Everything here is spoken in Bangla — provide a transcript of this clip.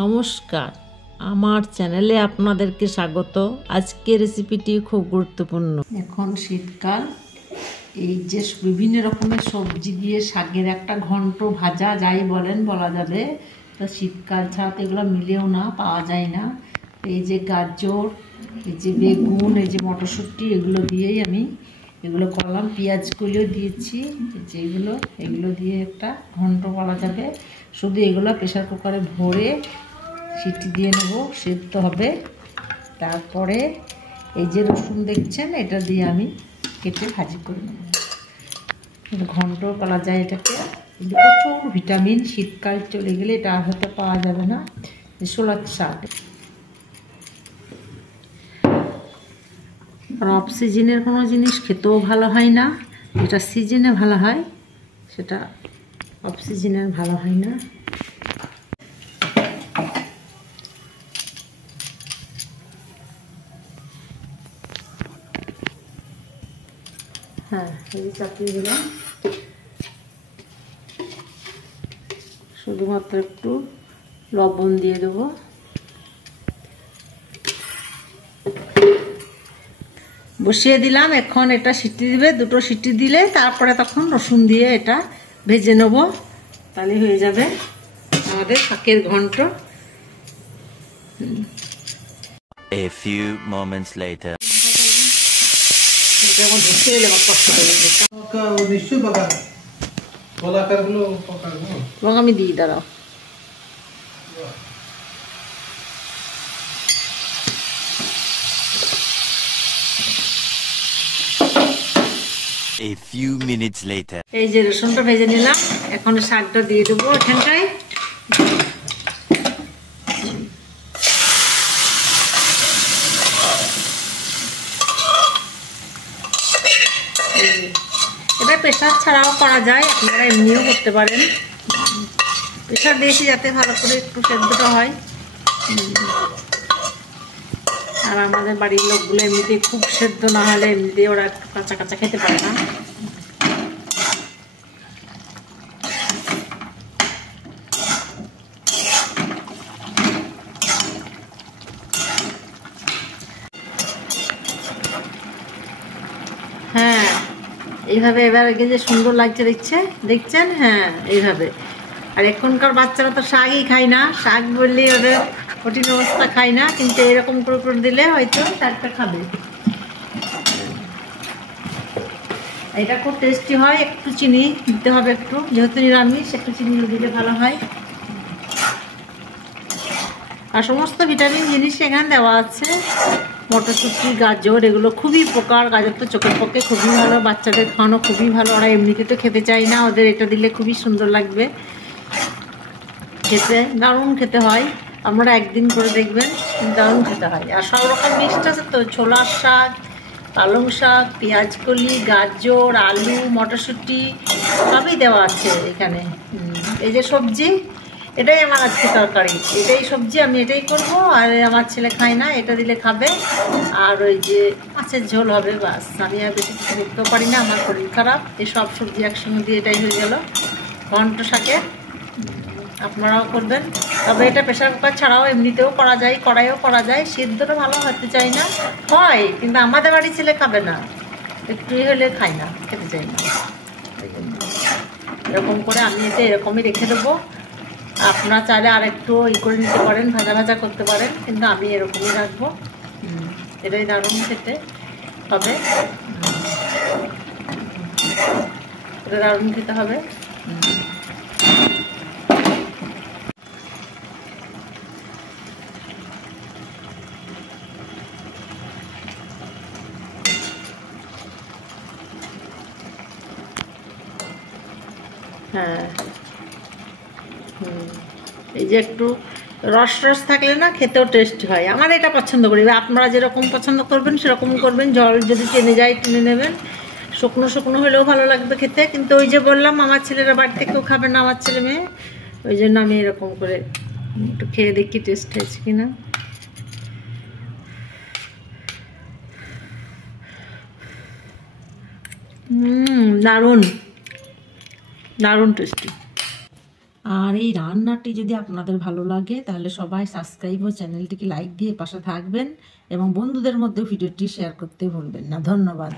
নমস্কার, আমার চ্যানেলে আপনাদেরকে স্বাগত। আজকের রেসিপিটি খুব গুরুত্বপূর্ণ। এখন শীতকাল, এই যে বিভিন্ন রকমের সবজি দিয়ে শাকের একটা ঘন্ট ভাজা যাই বলা যাবে। তো শীতকাল ছাড়া তো এগুলো মিলেও না, পাওয়া যায় না। এই যে গাজর, এই যে বেগুন, এই যে মটরশুঁটি, এগুলো দিয়েই আমি এগুলো করলাম। পেঁয়াজ কলিও দিয়েছি, যে এগুলো দিয়ে একটা ঘন্ট বলা যাবে। শুধু এগুলো প্রেসার কুকারে ভরে সিটি দিয়ে নেবো, সেদ্ধ হবে। তারপরে এই যে রসুন দেখছেন, এটা দিয়ে আমি কেটে ভাজি করে নেব। ঘন্ট বলা যায় এটাকে। প্রচুর ভিটামিন, শীতকাল চলে গেলে এটা আর হয়তো পাওয়া যাবে না। শোলার শাক অফ সিজনের কোনো জিনিস খেতেও ভালো হয় না। যেটা সিজনে ভালো হয় সেটা অফ সিজনের ভালো হয় না। হ্যাঁ, এই চাপিয়ে দিলাম। শুধুমাত্র একটু লবণ দিয়ে দেবো। বসিয়ে দিলাম, এখন এটা সিটি দিবে। দুটো সিটি দিলে তারপরে তখন রসুন দিয়ে এটা ভেজে নেব। তাহলে হয়ে যাবে আমাদের শাকের ঘন্ট। A few moments later. এটা ধরতে গেলে আমার কষ্ট হয়ে যাবে। এবং আমি দিই, দাঁড়াও। A few minutes later. এই যে রসুনটা ভেজে নিলাম, এখন শাকটা দিয়ে দেবো এখানটায়। এটা প্রেসার ছাড়াও করা যায়, আপনারা এমনিও করতে পারেন। প্রেসার দিয়েছি যাতে ভালো করে একটু সেদ্ধটা হয়। আর আমাদের বাড়ির লোকগুলো এমনিতে খুব সেদ্ধ না হলে এমনিতে ওরা একটু কাঁচা কাঁচা খেতে পারে না। হ্যাঁ, এইভাবে এবার যে সুন্দর লাগছে দেখছেন। হ্যাঁ, এইভাবে। আর এখনকার বাচ্চারা তো শাকই খায় না, শাক বললেই ওদের কঠিন অবস্থা, খায় না। কিন্তু এরকম করে দিলে হয়তো শাকটা খাবে। এটা খুব টেস্টি হয়। একটু চিনি দিতে হবে, একটু, যেহেতু নিরামিষ একটু চিনি দিলে ভালো হয়। আর সমস্ত ভিটামিন জিনিস এখানে দেওয়া আছে। মটরশুঁটি, গাজর, এগুলো খুবই উপকার। গাজর তো চোখের পক্ষে খুবই ভালো, বাচ্চাদের খাওয়ানো খুবই ভালো। ওরা এমনিতে তো খেতে চায় না, ওদের এটা দিলে খুবই সুন্দর লাগবে খেতে। দারুণ খেতে হয়, আপনারা একদিন করে দেখবেন, দারুণ খেতে হয়। আর সব রকম মিক্সড আছে তো, ছোলার শাক, পালং শাক, পেঁয়াজকলি, গাজর, আলু, মটরশুঁটি সবই দেওয়া আছে এখানে। এই যে সবজি, এটাই আমার আজকে তরকারি, এটাই সবজি, আমি এটাই করব। আর আমার ছেলে খায় না, এটা দিলে খাবে। আর ওই যে মাছের ঝোল হবে, বাস। আমি আর বেশি কিছু করতেও পারি না, আমার শরীর খারাপ। এই সব সবজি একসঙ্গে দিয়ে এটাই হয়ে গেল ঘন্ট শাকের। আপনারাও করবেন। তবে এটা প্রেশার কুকার ছাড়াও এমনিতেও করা যায়, কড়াইও করা যায়। সিদ্ধটা ভালো হতে চাই না, হয়, কিন্তু আমাদের বাড়ির ছেলে খাবে না, একটু হলে খায় না, খেতে চাই না। এরকম করে আমি এটা এরকমই রেখে দেবো। আপনারা চাইলে আর একটু করে নিতে পারেন, ভাজা ভাজা করতে পারেন, কিন্তু আমি এরকমই রাখবো। এটাই দারুণ খেতে হবে, এটা দারুণ খেতে হবে। হ্যাঁ, এই যে একটু রস থাকলে না খেতেও টেস্ট হয়। আমার এটা পছন্দ করি, আপনারা যেরকম পছন্দ করবেন সেরকম করবেন। জল যদি টেনে যায় টেনে নেবেন, শুকনো শুকনো হলেও ভালো লাগবে খেতে। কিন্তু ওই যে বললাম, আমার ছেলেরা বাড়ি থেকেও খাবে না, আমার ছেলে মেয়ে, ওই জন্য আমি এরকম করে একটু খেয়ে দেখি টেস্ট হয়েছে কিনা। দারুণ, দারুণ টেস্টি। আর এই রান্নাটি যদি আপনাদের ভালো লাগে তাহলে সবাই সাবস্ক্রাইব ও চ্যানেলটিকে লাইক দিয়ে পাশে থাকবেন এবং বন্ধুদের মধ্যে ভিডিওটি শেয়ার করতে ভুলবেন না। ধন্যবাদ।